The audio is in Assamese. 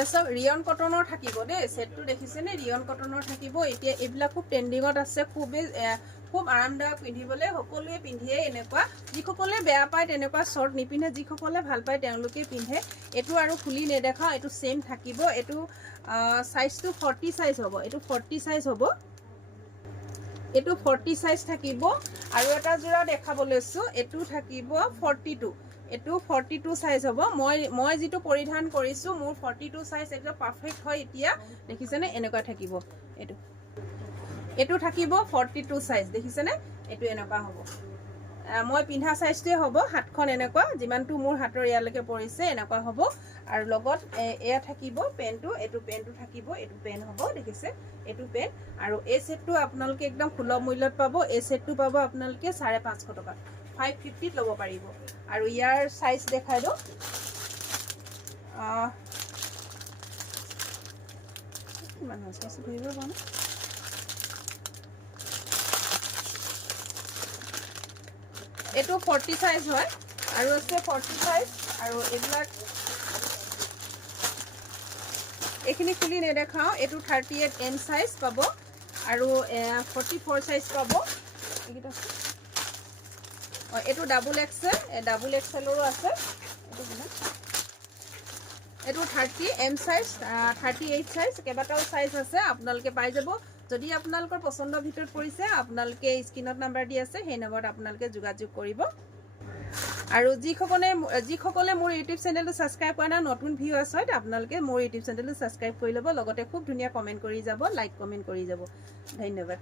এসব ৰিয়ন কটনৰ থাকিব দে সেটটো দেখিছে নে ৰিয়ন কটনৰ থাকিব এতিয়া এইবিলাক খুব ট্ৰেন্ডিংত আছে খুব আৰামদায়ক পিন্ধিবলৈ সকলোৱে পিন্ধিয়ে এনেকুৱা যিসকলে বেয়া পায় তেনেকুৱা শৰ্ট নিপিন্ধে যিসকলে ভাল পায় তেওঁলোকে পিন্ধে এটো আৰু খুলি নেদেখাও এটো সেম থাকিব এটো সাইজটো 40 সাইজ হ'ব এটো 40 সাইজ হ'ব এটো 40 সাইজ থাকিব আৰু এটা জোৰা দেখাব লৈছো এটো থাকিব 42 এটো 42 সাইজ হ'ব মই যেটো পৰিধান কৰিছো মোৰ 42 সাইজ একদম পাৰফেক্ট হয় এতিয়া দেখিছেনে এনেকুৱা থাকিব এটো থাকিব 42 সাইজ দেখিছেনে এটো এনেকুৱা হ'ব মই পিন্ধা সাইজটোৱে হ'ব হাতখন এনেকুৱা যিমানটো মোৰ হাতৰ ইয়ালৈকে পৰিছে এনেকুৱা হ'ব আৰু লগত এয়া থাকিব পেনটো এটো পেনটো থাকিব এটো পেন হ'ব দেখিছে এটো পেন আৰু এই সেটটো আপোনালোকে একদম সুলভ মূল্যত পাব এই সেটটো পাব আপোনালোকে 550 টকা 550 ত ল'ব পাৰিব আৰু ইয়াৰ সাইজ দেখাই দো কিমান আছে ধৰিব পাৰো এটো 40 সাইজ হয় আৰু আছে 40 সাইজ আৰু এইবিলাক এখিনি খুলি নেদেখাও এটো 38 এম সাইজ পাব আৰু 44 সাইজ পাব এইটা এটো ডাবল এক্সেলৰো আছে এটো 30 এম সাইজ 38 সাইজ কেবাটাও সাইজ আছে আপোনালোকে পাই যাব যদি আপোনালোকৰ পছন্দৰ ভিতৰত পৰিছে আপোনালোকে স্ক্ৰিনত নাম্বাৰ দি আছে সেই নম্বৰত আপোনালোকে যোগাযোগ কৰিব আৰু যিসকলে মোৰ ইউটিউব চেনেলটো সাবস্ক্ৰাইব কৰা না নতুন ভিউয়াৰ্স হয় আপোনালোকে মোৰ ইউটিউব চেনেলটো সাবস্ক্ৰাইব কৰি ল'ব লগতে খুব ধুনীয়া কমেন্ট কৰি যাব লাইক কমেন্ট কৰি যাব ধন্যবাদ